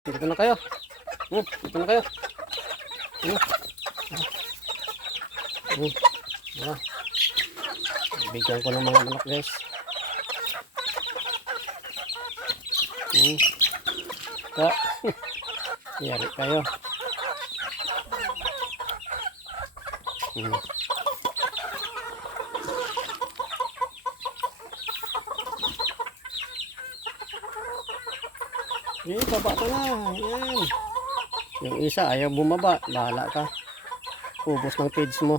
Dito na kayo. Dito na kayo. Ah. Bigyan ko ng mga manok guys. Ka. Yari kayo. Baba ka na. Yan. Yung isa ayaw bumaba. Bahala ka. Ubos ng feeds mo.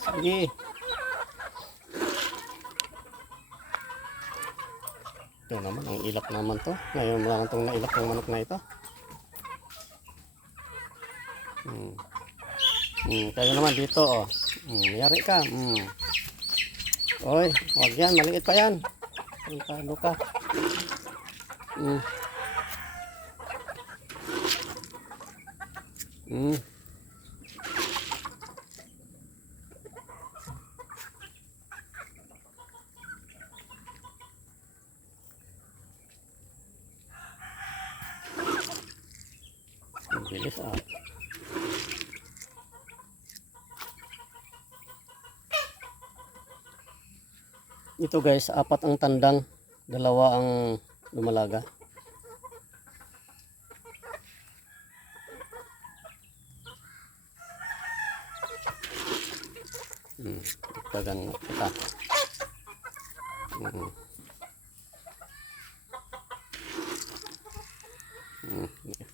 Sige. Ito naman, ang ilak naman to. Ngayon lang itong nailak ng manok na ito. Kayo naman dito, oh. Yari ka. Oy, huwag yan. Maliit pa yan. Ano ka? Bilis ah. Ito guys, 4 ang tandang, 2 ang lumalaga. Tagan kita.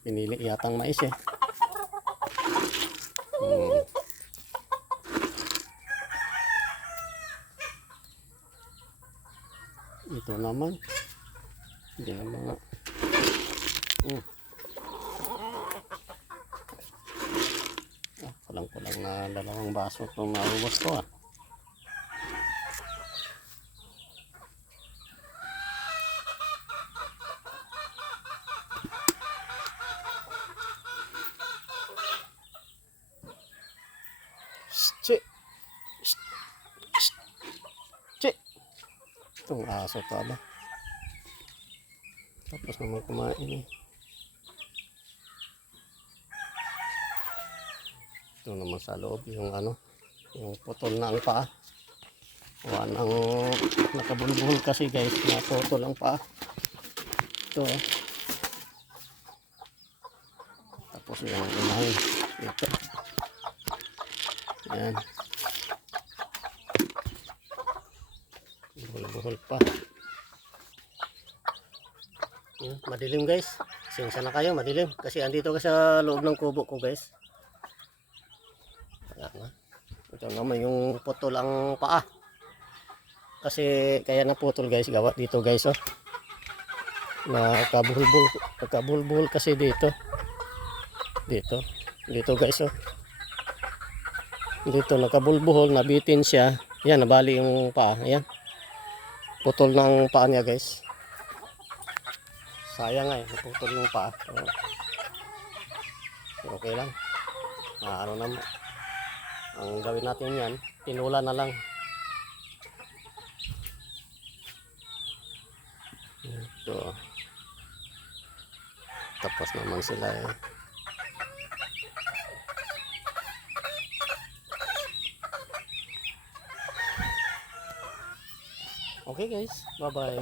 Pinili yatang mais eh. Ito naman. Hindi naman. Kulang-kulang na 2 baso itong naubos ko ah. Itong aso to ba? Tapos naman kumain eh. Ito naman sa loob yung ano, yung putol na ang paa. Ang nakabulbul kasi guys, naputol ang paa. Ito eh. Tapos yung unahin ito. Ayan. Buhol pa. Madilim guys. Sensya na kayo, madilim. Kasi andito ka sa loob ng kubo ko guys. Ayan. Ito naman yung putol ang paa. Kasi kaya naputol guys, gawa dito guys oh. Nakabulbul kasi dito. Dito guys oh. Dito nakabulbul, nabitin siya. Yan, nabali yung paa. Ayan. Putol ng paa niya guys. Sayang nga eh, naputol yung paa. Okay lang. Ano naman. Ang gawin natin yan, tinula na lang. Ito. Tapos naman sila eh. Okay guys, bye bye.